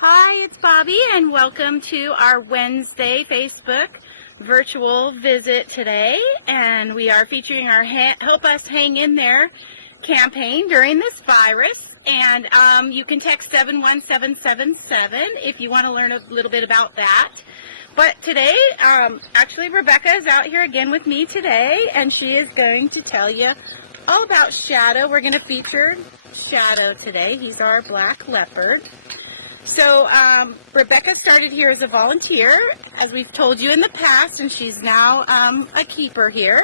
Hi, it's Bobby, and welcome to our Wednesday Facebook virtual visit today. And we are featuring our Help Us Hang In There campaign during this virus. And you can text 71777 if you want to learn a little bit about that. But today, actually Rebecca is out here again with me today, and she is going to tell you all about Shadow. We're going to feature Shadow today. He's our black leopard. So Rebecca started here as a volunteer, as we've told you in the past, and she's now a keeper here.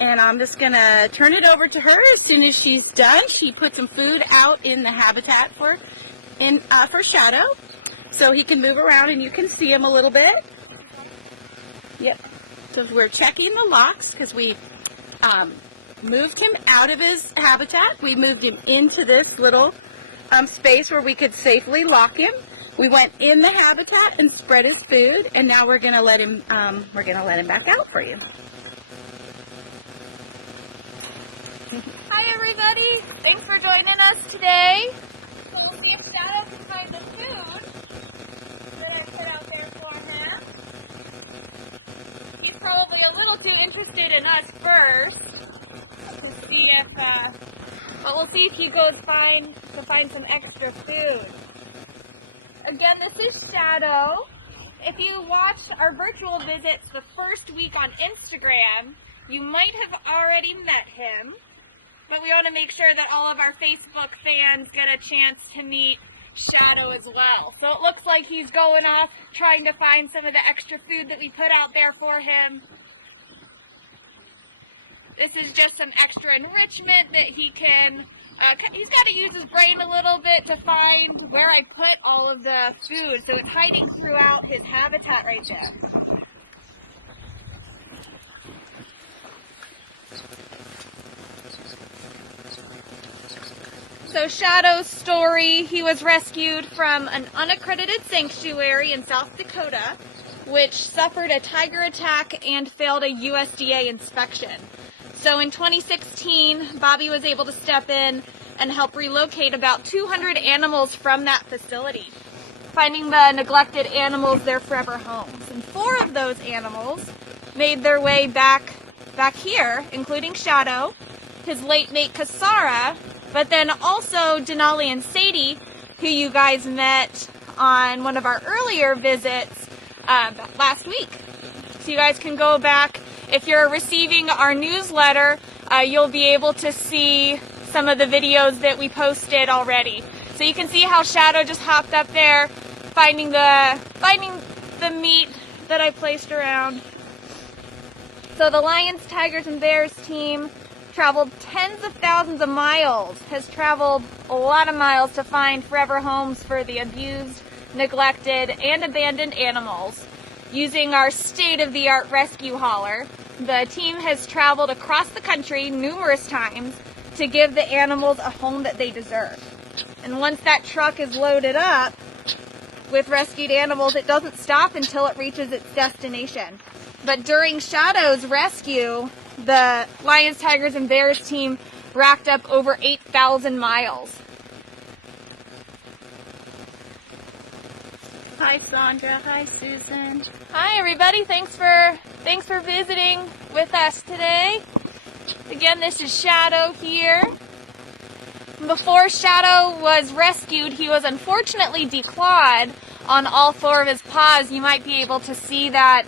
And I'm just going to turn it over to her as soon as she's done. She put some food out in the habitat for Shadow, so he can move around and you can see him a little bit. Yep. So we're checking the locks because we moved him out of his habitat. We moved him into this little space where we could safely lock him. We went in the habitat and spread his food, and now we're gonna let him back out for you. Hi everybody, thanks for joining us today. So we'll see if Shadow can find the food that I put out there for him. He's probably a little too interested in us first. We'll see if he goes to find some extra food. Again, this is Shadow. If you watched our virtual visits the first week on Instagram, you might have already met him. But we want to make sure that all of our Facebook fans get a chance to meet Shadow as well. So it looks like he's going off trying to find some of the extra food that we put out there for him. This is just some extra enrichment that he can, he's got to use his brain a little bit to find where I put all of the food. So it's hiding throughout his habitat right there. So Shadow's story, he was rescued from an unaccredited sanctuary in South Dakota, which suffered a tiger attack and failed a USDA inspection. So in 2016, Bobby was able to step in and help relocate about 200 animals from that facility, finding the neglected animals their forever homes. And 4 of those animals made their way back here, including Shadow, his late mate Kasara, but then also Denali and Sadie, who you guys met on one of our earlier visits last week. So you guys can go back. If you're receiving our newsletter, you'll be able to see some of the videos that we posted already. So you can see how Shadow just hopped up there, finding the meat that I placed around. So the Lions, Tigers, and Bears team traveled tens of thousands of miles, has traveled a lot of miles to find forever homes for the abused, neglected, and abandoned animals. Using our state-of-the-art rescue hauler, the team has traveled across the country numerous times to give the animals a home that they deserve. And once that truck is loaded up with rescued animals, it doesn't stop until it reaches its destination. But during Shadow's rescue, the Lions, Tigers, and Bears team racked up over 8,000 miles. Hi Sandra, hi Susan. Hi everybody, thanks for visiting with us today. Again, this is Shadow here. Before Shadow was rescued, he was unfortunately declawed on all 4 of his paws. You might be able to see that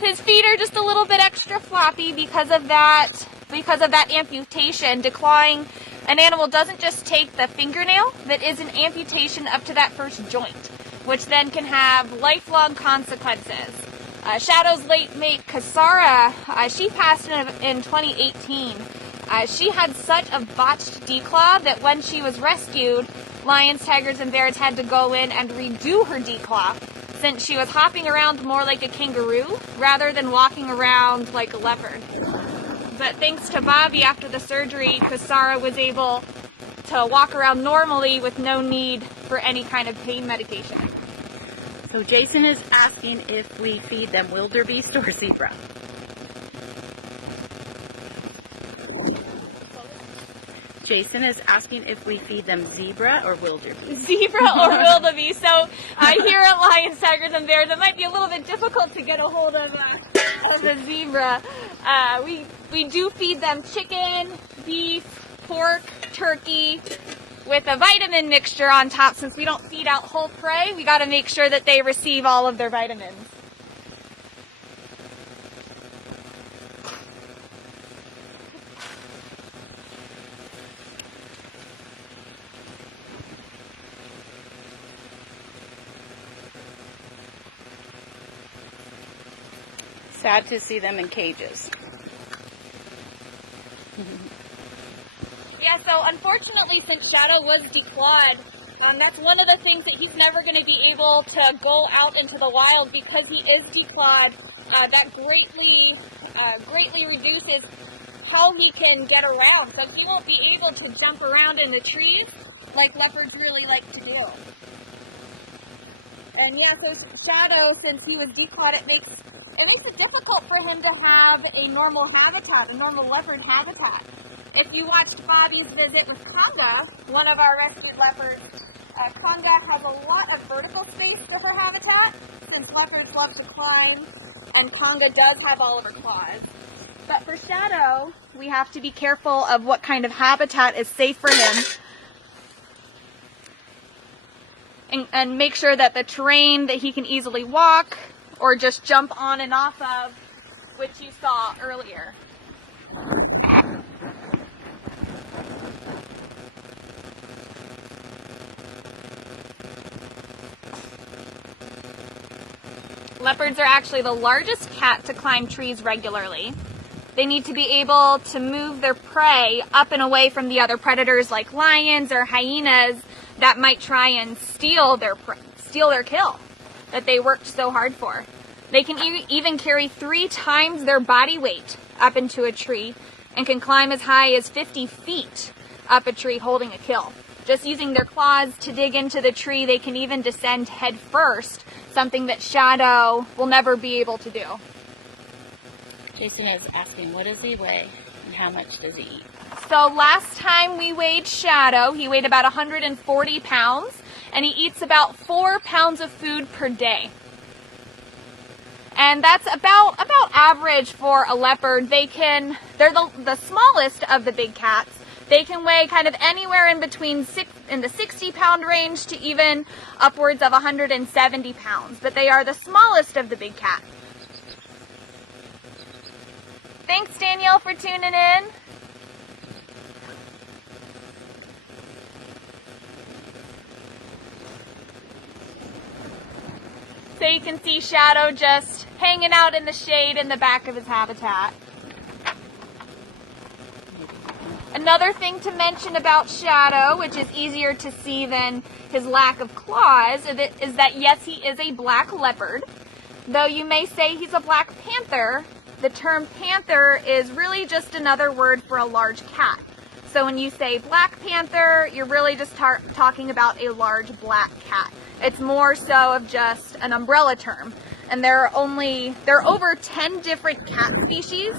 his feet are just a little bit extra floppy because of that amputation. Declawing an animal doesn't just take the fingernail, but is an amputation up to that first joint, which then can have lifelong consequences. Shadow's late mate, Kasara, she passed in 2018. She had such a botched declaw that when she was rescued, Lions, Tigers, and Bears had to go in and redo her declaw, since she was hopping around more like a kangaroo rather than walking around like a leopard. But thanks to Bobby, after the surgery, Kasara was able to walk around normally with no need for any kind of pain medication. So Jason is asking if we feed them wildebeest or zebra. Jason is asking if we feed them zebra or wildebeest. Zebra or wildebeest. So here at Lions, Tigers, and Bears, it might be a little bit difficult to get a hold of the zebra. We do feed them chicken, beef, pork, turkey, with a vitamin mixture on top. Since we don't feed out whole prey, we got to make sure that they receive all of their vitamins. Sad to see them in cages. Yeah, so unfortunately, since Shadow was declawed, that's one of the things that he's never going to be able to go out into the wild because he is declawed. That greatly reduces how he can get around, because he won't be able to jump around in the trees like leopards really like to do. And yeah, so Shadow, since he was declawed, it makes it difficult for him to have a normal habitat, a normal leopard habitat. If you watched Bobby's visit with Conga, one of our rescued leopards, Conga has a lot of vertical space for her habitat, since leopards love to climb, and Conga does have all of her claws. But for Shadow, we have to be careful of what kind of habitat is safe for him, and make sure that the terrain that he can easily walk or just jump on and off of, which you saw earlier. Leopards are actually the largest cat to climb trees regularly. They need to be able to move their prey up and away from the other predators like lions or hyenas that might try and steal their kill that they worked so hard for. They can even carry 3 times their body weight up into a tree and can climb as high as 50 feet up a tree holding a kill. Just using their claws to dig into the tree, they can even descend head first, something that Shadow will never be able to do. Jason is asking, what does he weigh and how much does he eat? So last time we weighed Shadow, he weighed about 140 pounds, and he eats about 4 pounds of food per day. And that's about average for a leopard. They're the smallest of the big cats. They can weigh kind of anywhere in between in the 60-pound range to even upwards of 170 pounds. But they are the smallest of the big cats. Thanks, Danielle, for tuning in. So you can see Shadow just hanging out in the shade in the back of his habitat. Another thing to mention about Shadow, which is easier to see than his lack of claws, is that yes, he is a black leopard. Though you may say he's a black panther, the term panther is really just another word for a large cat. So when you say black panther, you're really just talking about a large black cat. It's more so of just an umbrella term. And there are over 10 different cat species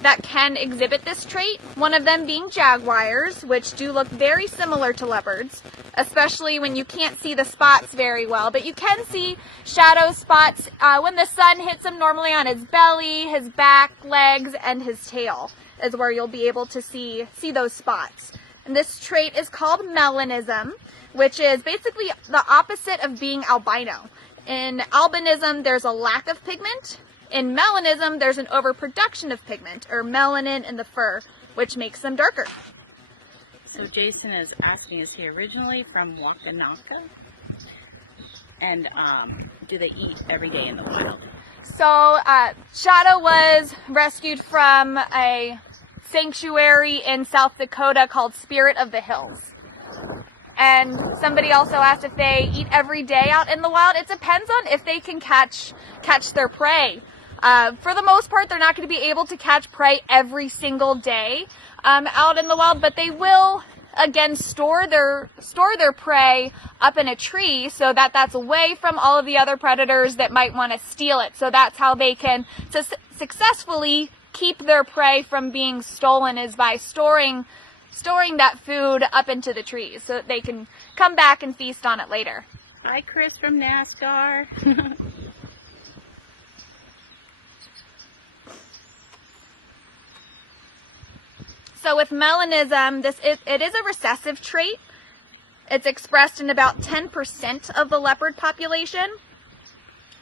that can exhibit this trait, one of them being jaguars, which do look very similar to leopards, especially when you can't see the spots very well. But you can see Shadow spots when the sun hits him, normally on his belly, his back, legs, and his tail is where you'll be able to see those spots. And this trait is called melanism, which is basically the opposite of being albino. In albinism, there's a lack of pigment. In melanism, there's an overproduction of pigment, or melanin in the fur, which makes them darker. So Jason is asking, is he originally from Wakanaka? And do they eat every day in the wild? So Shadow was rescued from a sanctuary in South Dakota called Spirit of the Hills. And somebody also asked if they eat every day out in the wild. It depends on if they can catch their prey. For the most part, they're not going to be able to catch prey every single day out in the wild, but they will, again, store their prey up in a tree so that that's away from all of the other predators that might want to steal it. So that's how they can successfully keep their prey from being stolen, is by storing storing that food up into the trees so that they can come back and feast on it later. Hi, Chris from NASCAR. So with melanism, it is a recessive trait. It's expressed in about 10% of the leopard population.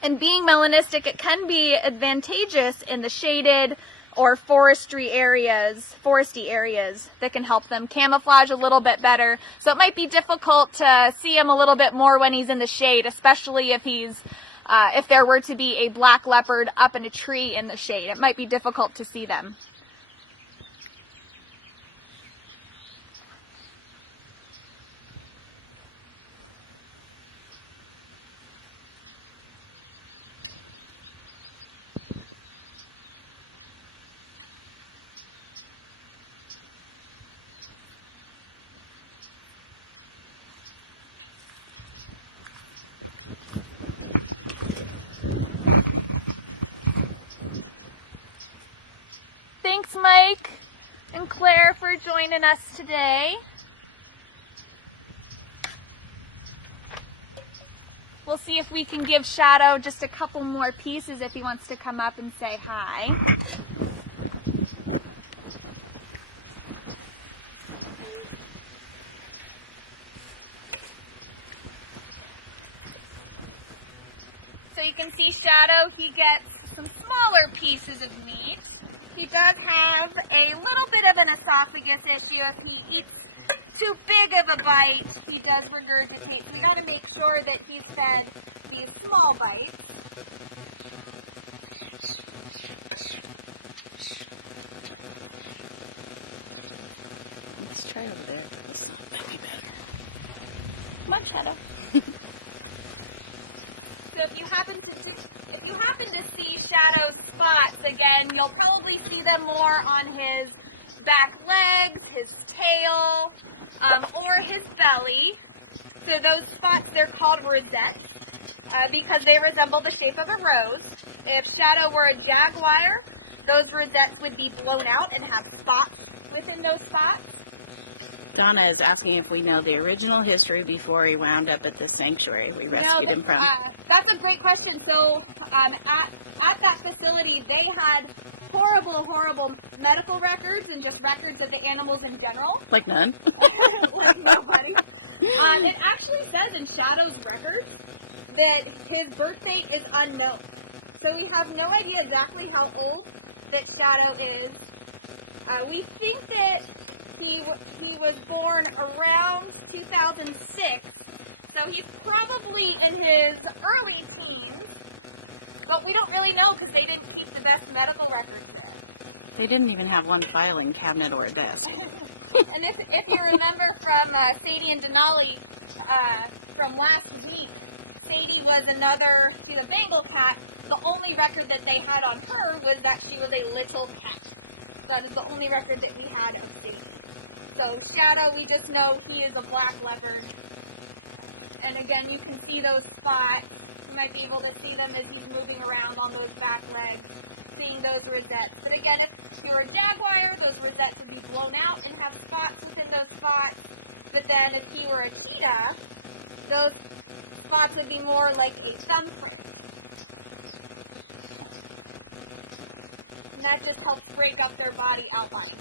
And being melanistic, it can be advantageous in the shaded or foresty areas that can help them camouflage a little bit better. So it might be difficult to see him a little bit more when he's in the shade, especially if there were to be a black leopard up in a tree in the shade. It might be difficult to see them. Thanks, Mike and Claire, for joining us today. We'll see if we can give Shadow just a couple more pieces if he wants to come up and say hi. So you can see Shadow, he gets some smaller pieces of meat. He does have a little bit of an esophagus issue. If he eats too big of a bite, he does regurgitate. We got to make sure that he's fed these small bites. Let's try over there. This might be better. Come on, Shadow. So if you happen to see Shadow's spots again, you'll probably see them more on his back legs, his tail, or his belly. So those spots, they're called rosettes because they resemble the shape of a rose. If Shadow were a jaguar, those rosettes would be blown out and have spots within those spots. Donna is asking if we know the original history before he wound up at the sanctuary we rescued him from. That's a great question. So at that facility, they had horrible medical records and just records of the animals in general. Like none. Like nobody. It actually says in Shadow's records that his birth date is unknown. So we have no idea exactly how old that Shadow is. We think that he was born around 2006, so he's probably in his early teens, but we don't really know because they didn't keep the best medical records there. They didn't even have one filing cabinet or a desk. And if you remember from Sadie and Denali from last week, Sadie was she's a Bengal cat. The only record that they had on her was that she was a little cat. That is the only record that we had of Sadie. So Shadow, we just know he is a black leopard. And again, you can see those spots. You might be able to see them as he's moving around on those back legs, seeing those rosettes. But again, if you were a jaguar, those rosettes would be blown out and have spots within those spots. But then if he were a cheetah, those spots would be more like a thumbprint. And that just helps break up their body outline.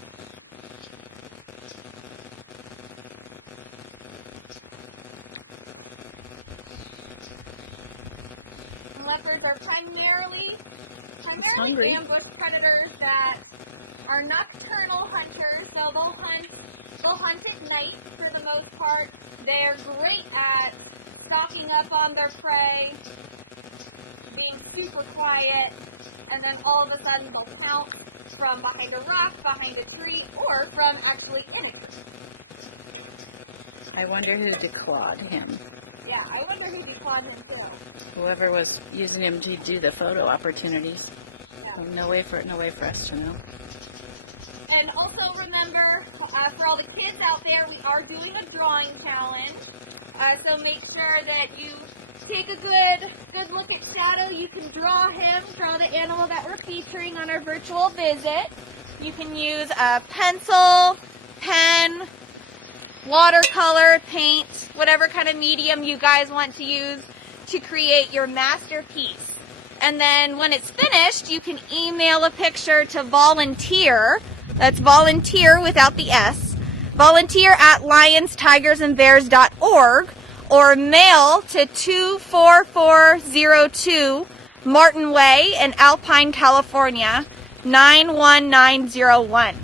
Leopards are primarily ambush predators that are nocturnal hunters, so they'll hunt at night for the most part. They're great at stalking up on their prey, being super quiet, and then all of a sudden they'll pounce from behind a rock, behind a tree, or from actually in a tree. I wonder who declawed him. Yeah, I wonder who declawed him too. Whoever was using him to do the photo opportunities. Yeah. No way for us to know. And also remember, for all the kids out there, we are doing a drawing challenge. So make sure that you take a good look at Shadow. You can draw the animal that we're featuring on our virtual visit. You can use a pencil, pen, watercolor, paint, whatever kind of medium you guys want to use to create your masterpiece. And then when it's finished, you can email a picture to volunteer. That's volunteer without the S. Volunteer at lionstigersandbears.org, or mail to 24402 Martin Way in Alpine, California, 91901.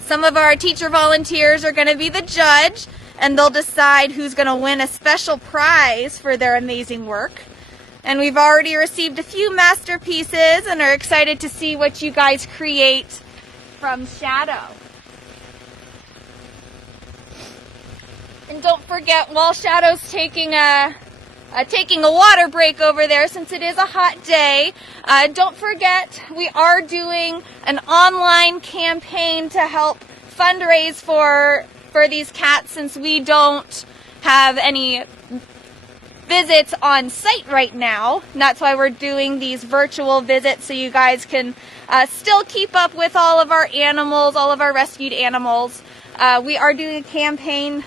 Some of our teacher volunteers are going to be the judge, and they'll decide who's going to win a special prize for their amazing work. And we've already received a few masterpieces and are excited to see what you guys create from Shadow. And don't forget, while Shadow's taking a water break over there, since it is a hot day, don't forget we are doing an online campaign to help fundraise for these cats, since we don't have any visits on site right now. And that's why we're doing these virtual visits, so you guys can still keep up with all of our animals, all of our rescued animals. We are doing a campaign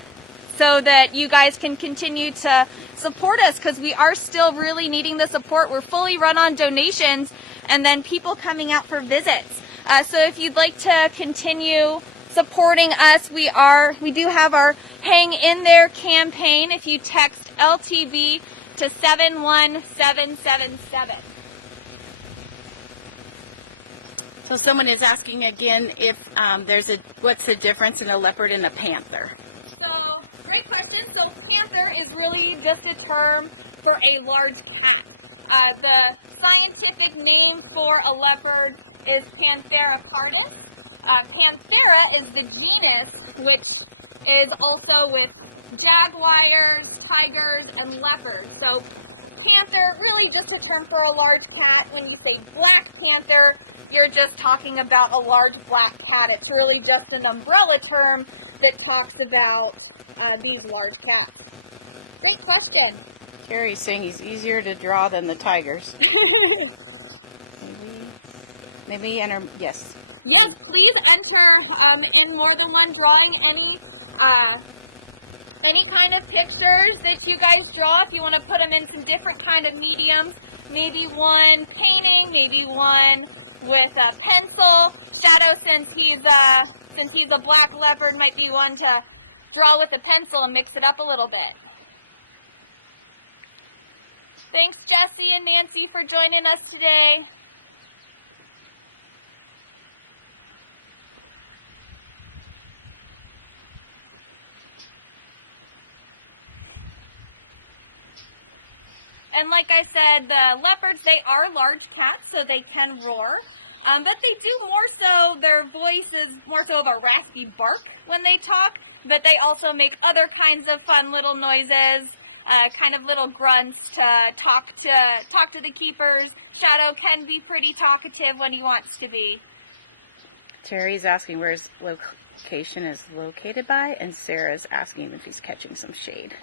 so that you guys can continue to support us, because we are still really needing the support. We're fully run on donations and then people coming out for visits. So if you'd like to continue supporting us, we do have our Hang in There campaign if you text LTB to 71777. So someone is asking again if what's the difference in a leopard and a panther? So, great question. So panther is really just a term for a large cat. The scientific name for a leopard is Panthera pardus. Panthera is the genus, which is also with jaguars, tigers, and leopards. So panther, really just a term for a large cat. When you say black panther, you're just talking about a large black cat. It's really just an umbrella term that talks about these large cats. Great question. Carrie's saying he's easier to draw than the tigers. maybe enter, yes. Yes, please enter in more than one drawing any kind of pictures that you guys draw. If you want to put them in some different kind of mediums, maybe one painting, maybe one with a pencil. Shadow, since he's a black leopard, might be one to draw with a pencil and mix it up a little bit. Thanks, Jesse and Nancy, for joining us today. And like I said, the leopards, they are large cats, so they can roar. But they do more so, their voice is more so of a raspy bark when they talk, but they also make other kinds of fun little noises, kind of little grunts to talk to the keepers. Shadow can be pretty talkative when he wants to be. Terry's asking where his location is located by, and Sarah's asking if he's catching some shade.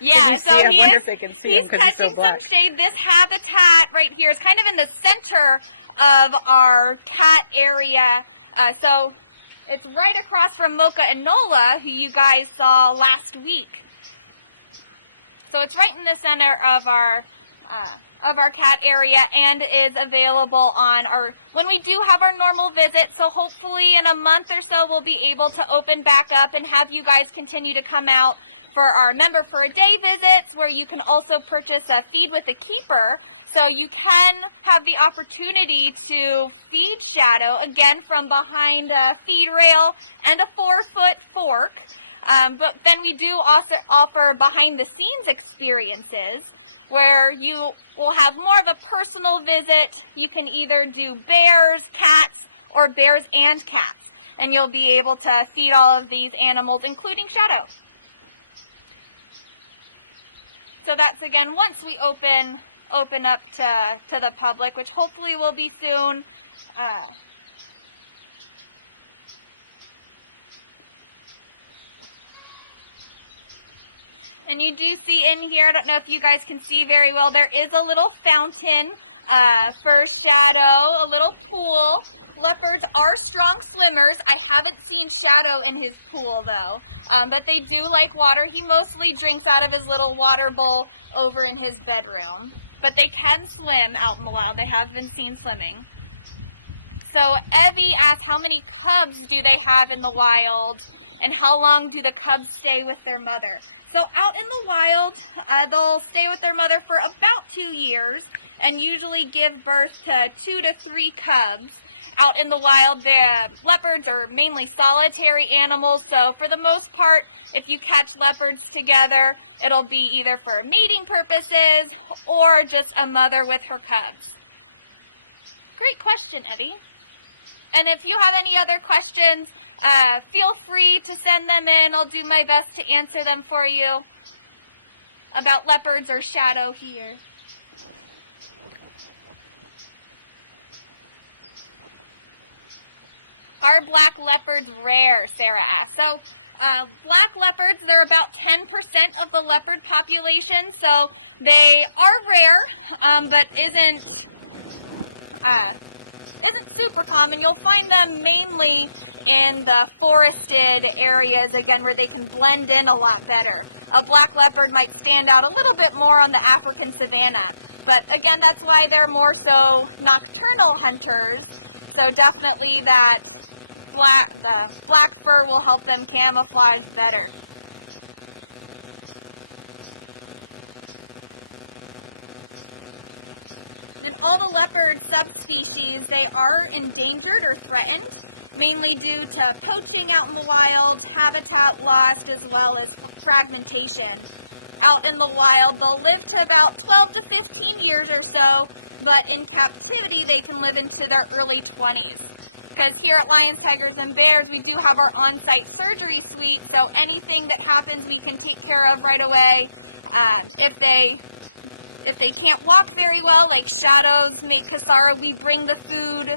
Yeah, so I wonder if they can see him because he's so black. Some shade. This habitat right here is kind of in the center of our cat area. So it's right across from Mocha and Nola, who you guys saw last week. So it's right in the center of our cat area, and is available on when we do have our normal visit. So hopefully in a month or so we'll be able to open back up and have you guys continue to come out for our member for a day visits, where you can also purchase a feed with a keeper. So you can have the opportunity to feed Shadow, again, from behind a feed rail and a 4-foot fork. But then we do also offer behind-the-scenes experiences where you will have more of a personal visit. You can either do bears, cats, or bears and cats. And you'll be able to feed all of these animals, including Shadow. So that's, again, once we open up to the public, which hopefully will be soon. And you do see in here, I don't know if you guys can see very well, there is a little fountain For Shadow, a little pool. Leopards are strong swimmers. I haven't seen Shadow in his pool though, but they do like water. He mostly drinks out of his little water bowl over in his bedroom. But they can swim out in the wild. They have been seen swimming. So Evie asked how many cubs do they have in the wild and how long do the cubs stay with their mother. So out in the wild, they'll stay with their mother for about 2 years and usually give birth to 2 to 3 cubs. Out in the wild, the leopards are mainly solitary animals, so for the most part, if you catch leopards together, it'll be either for mating purposes or just a mother with her cubs. Great question, Eddie. And if you have any other questions, feel free to send them in. I'll do my best to answer them for you about leopards or Shadow here. Are black leopards rare, Sarah asked. So black leopards, they're about 10% of the leopard population, so they are rare, but isn't super common. You'll find them mainly in the forested areas, again, where they can blend in a lot better. A black leopard might stand out a little bit more on the African savanna, but again, that's why they're more so nocturnal hunters. So definitely that black fur will help them camouflage better. And all the leopard subspecies, they are endangered or threatened, mainly due to poaching out in the wild, habitat loss, as well as fragmentation. Out in the wild, they'll live to about 12 to 15 years or so, but in captivity, they can live into their early 20s. Because here at Lions, Tigers, and Bears, we do have our on-site surgery suite, so anything that happens, we can take care of right away. If they can't walk very well, like Shadow's mate Kasara, we bring the food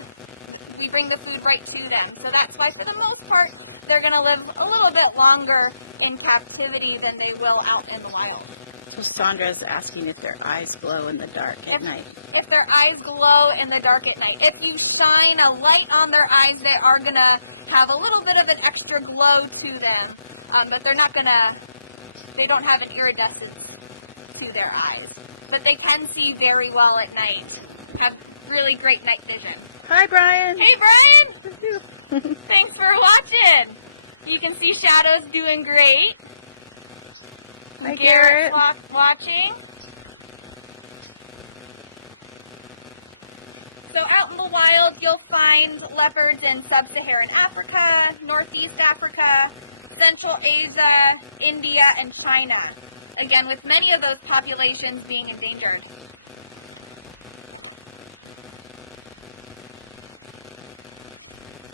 right to them. So that's why, for the most part, they're going to live a little bit longer in captivity than they will out in the wild. So Sandra's asking if their eyes glow in the dark at night. If their eyes glow in the dark at night. If you shine a light on their eyes, they are going to have a little bit of an extra glow to them. But they don't have an iridescence to their eyes. But they can see very well at night. Have really great night vision. Hi, Brian. Hey, Brian. Thanks for watching. You can see Shadow's doing great. Hi, Garrett. Watching. So out in the wild, you'll find leopards in sub-Saharan Africa, Northeast Africa, Central Asia, India, and China. Again, with many of those populations being endangered.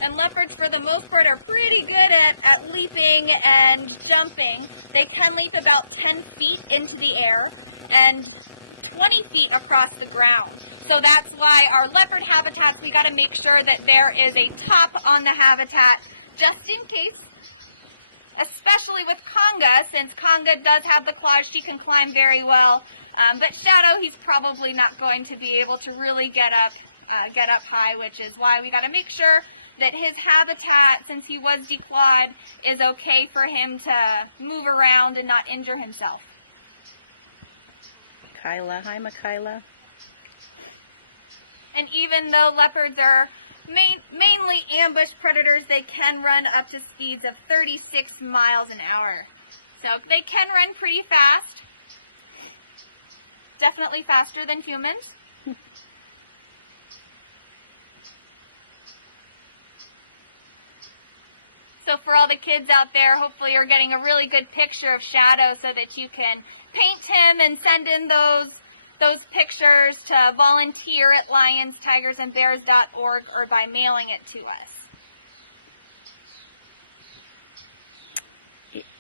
And leopards, for the most part, are pretty good at leaping and jumping. They can leap about 10 feet into the air and 20 feet across the ground. So that's why our leopard habitats, we got to make sure that there is a top on the habitat just in case. Especially with Conga, since Conga does have the claws, she can climb very well. But Shadow, he's probably not going to be able to really get up high, which is why we got to make sure that his habitat, since he was declawed, is okay for him to move around and not injure himself. Kyla. Hi, Michaela. And even though leopards are mainly ambush predators, they can run up to speeds of 36 miles an hour. So they can run pretty fast. Definitely faster than humans. So for all the kids out there, hopefully you're getting a really good picture of Shadow so that you can paint him and send in those pictures to volunteer at lionstigersandbears.org or by mailing it to us.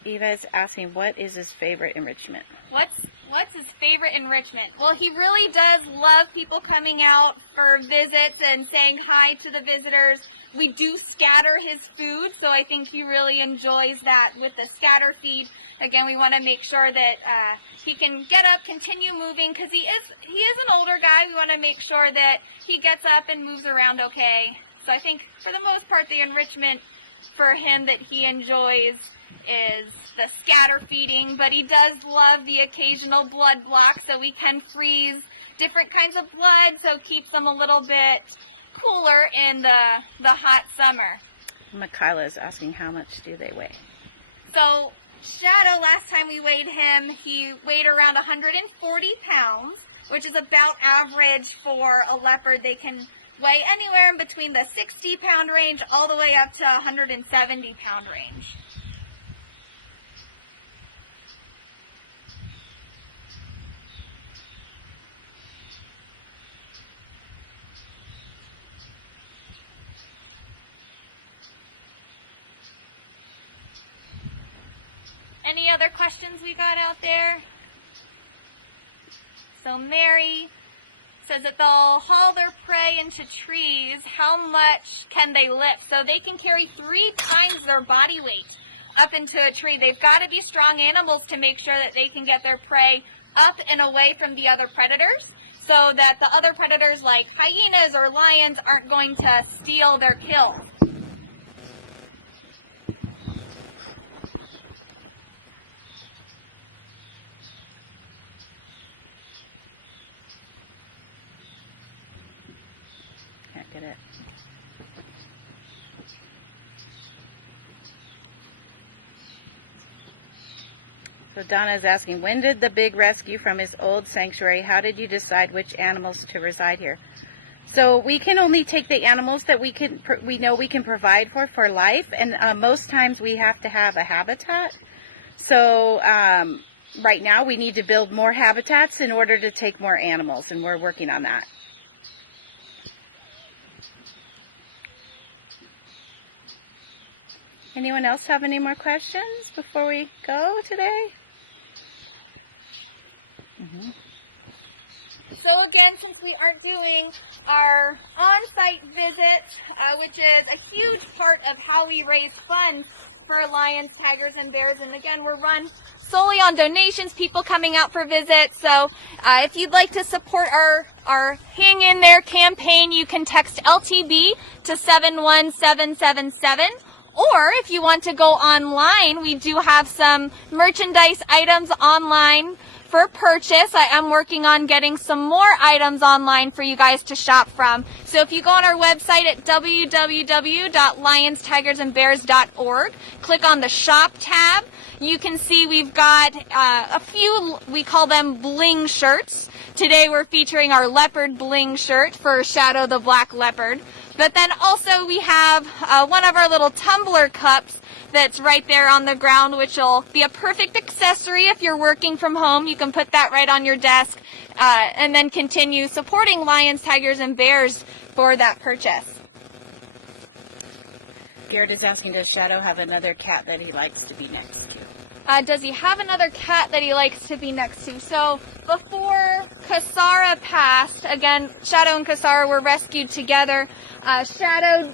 Eva is asking, what is his favorite enrichment? What's What's his favorite enrichment? Well, he really does love people coming out for visits and saying hi to the visitors. We do scatter his food, so I think he really enjoys that with the scatter feed. Again, we want to make sure that he can get up, continue moving, because he is an older guy. We want to make sure that he gets up and moves around okay. So I think for the most part, the enrichment for him that he enjoys is the scatter feeding, but he does love the occasional blood block, so we can freeze different kinds of blood, so it keeps them a little bit cooler in the hot summer. Michaela is asking how much do they weigh? So Shadow, last time we weighed him, he weighed around 140 pounds, which is about average for a leopard. They can weigh anywhere in between the 60-pound range all the way up to 170-pound range. Any other questions we got out there? So Mary says that they'll haul their prey into trees. How much can they lift? So they can carry 3 times their body weight up into a tree. They've got to be strong animals to make sure that they can get their prey up and away from the other predators, so that the other predators like hyenas or lions aren't going to steal their kills. Can't get it. So Donna is asking, when did the big rescue from his old sanctuary? How did you decide which animals to reside here? So we can only take the animals that we know we can provide for life, and most times we have to have a habitat. So right now we need to build more habitats in order to take more animals, and we're working on that. Anyone else have any more questions before we go today? Mm-hmm. So again, since we aren't doing our on-site visit, which is a huge part of how we raise funds for lions, tigers, and bears, and again, we're run solely on donations, people coming out for visits. So if you'd like to support our Hang In There campaign, you can text LTB to 71777. Or if you want to go online, we do have some merchandise items online for purchase. I am working on getting some more items online for you guys to shop from. So if you go on our website at www.lionstigersandbears.org, click on the shop tab, you can see we've got a few, we call them bling shirts. Today we're featuring our leopard bling shirt for Shadow the Black Leopard. But then also we have one of our little tumbler cups that's right there on the ground, which will be a perfect accessory if you're working from home. You can put that right on your desk and then continue supporting lions, tigers, and bears for that purchase. Garrett is asking, does Shadow have another cat that he likes to be next to? Does he have another cat that he likes to be next to? So before Kasara passed, again, Shadow and Kasara were rescued together. Shadow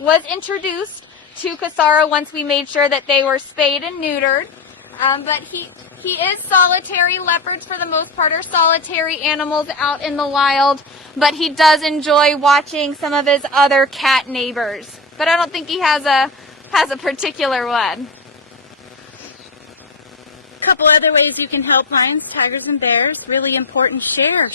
was introduced to Kasara once we made sure that they were spayed and neutered. But he is solitary. Leopards, for the most part, are solitary animals out in the wild. But he does enjoy watching some of his other cat neighbors. But I don't think he has a particular one. A couple other ways you can help lions, tigers, and bears. Really important, share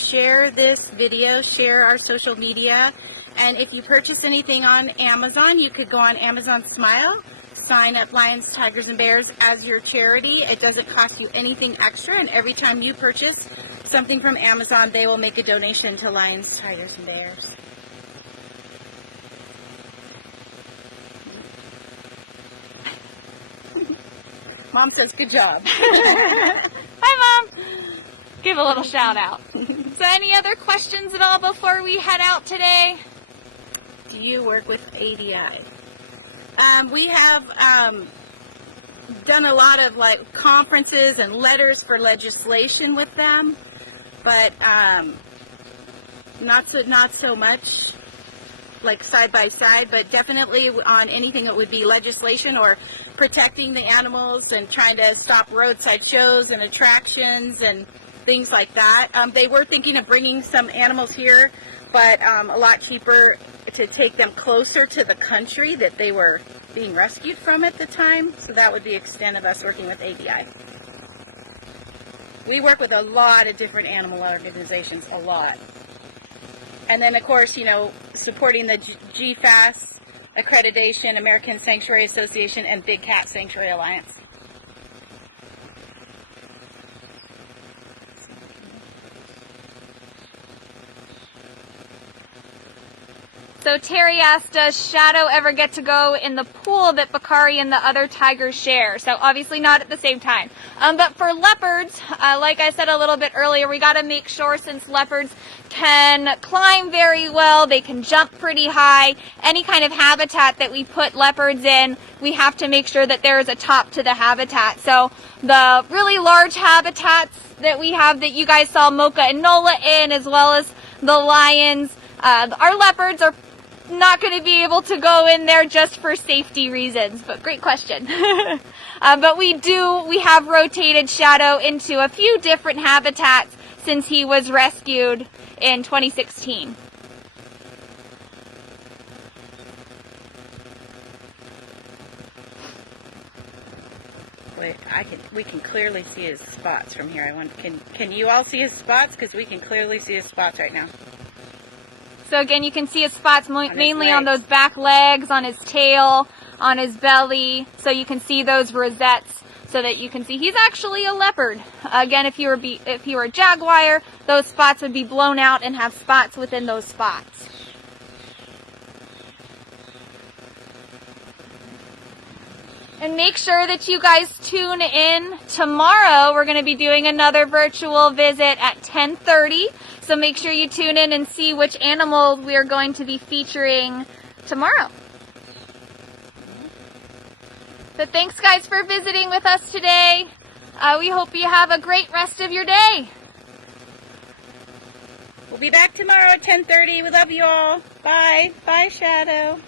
this video, share our social media. And if you purchase anything on Amazon, you could go on Amazon Smile, sign up Lions, Tigers, and Bears as your charity. It doesn't cost you anything extra, and every time you purchase something from Amazon, they will make a donation to Lions, Tigers, and Bears. Mom says, good job. Hi, Mom. Give a little shout out. So any other questions at all before we head out today? Do you work with ADI? We have done a lot of like conferences and letters for legislation with them, but not so much like side by side, but definitely on anything that would be legislation or protecting the animals and trying to stop roadside shows and attractions and things like that. They were thinking of bringing some animals here, but a lot cheaper to take them closer to the country that they were being rescued from at the time. So that would be the extent of us working with ABI. We work with a lot of different animal organizations, a lot. And then, of course, you know, supporting the GFAS accreditation, American Sanctuary Association, and Big Cat Sanctuary Alliance. So Terry asked, does Shadow ever get to go in the pool that Bakari and the other tigers share? So obviously not at the same time. But for leopards, like I said a little bit earlier, we got to make sure, since leopards can climb very well, they can jump pretty high, any kind of habitat that we put leopards in, we have to make sure that there is a top to the habitat. So the really large habitats that we have that you guys saw Mocha and Nola in, as well as the lions, our leopards are not going to be able to go in there just for safety reasons, but great question. But we have rotated Shadow into a few different habitats since he was rescued in 2016. Wait, we can clearly see his spots from here. Can you all see his spots? Because we can clearly see his spots right now. So again, you can see his spots mainly on those back legs, on his tail, on his belly. So you can see those rosettes, so that you can see he's actually a leopard. Again, if you were a jaguar, those spots would be blown out and have spots within those spots. And make sure that you guys tune in tomorrow. We're going to be doing another virtual visit at 10:30. So make sure you tune in and see which animals we are going to be featuring tomorrow. So thanks, guys, for visiting with us today. We hope you have a great rest of your day. We'll be back tomorrow at 10:30. We love you all. Bye. Bye, Shadow.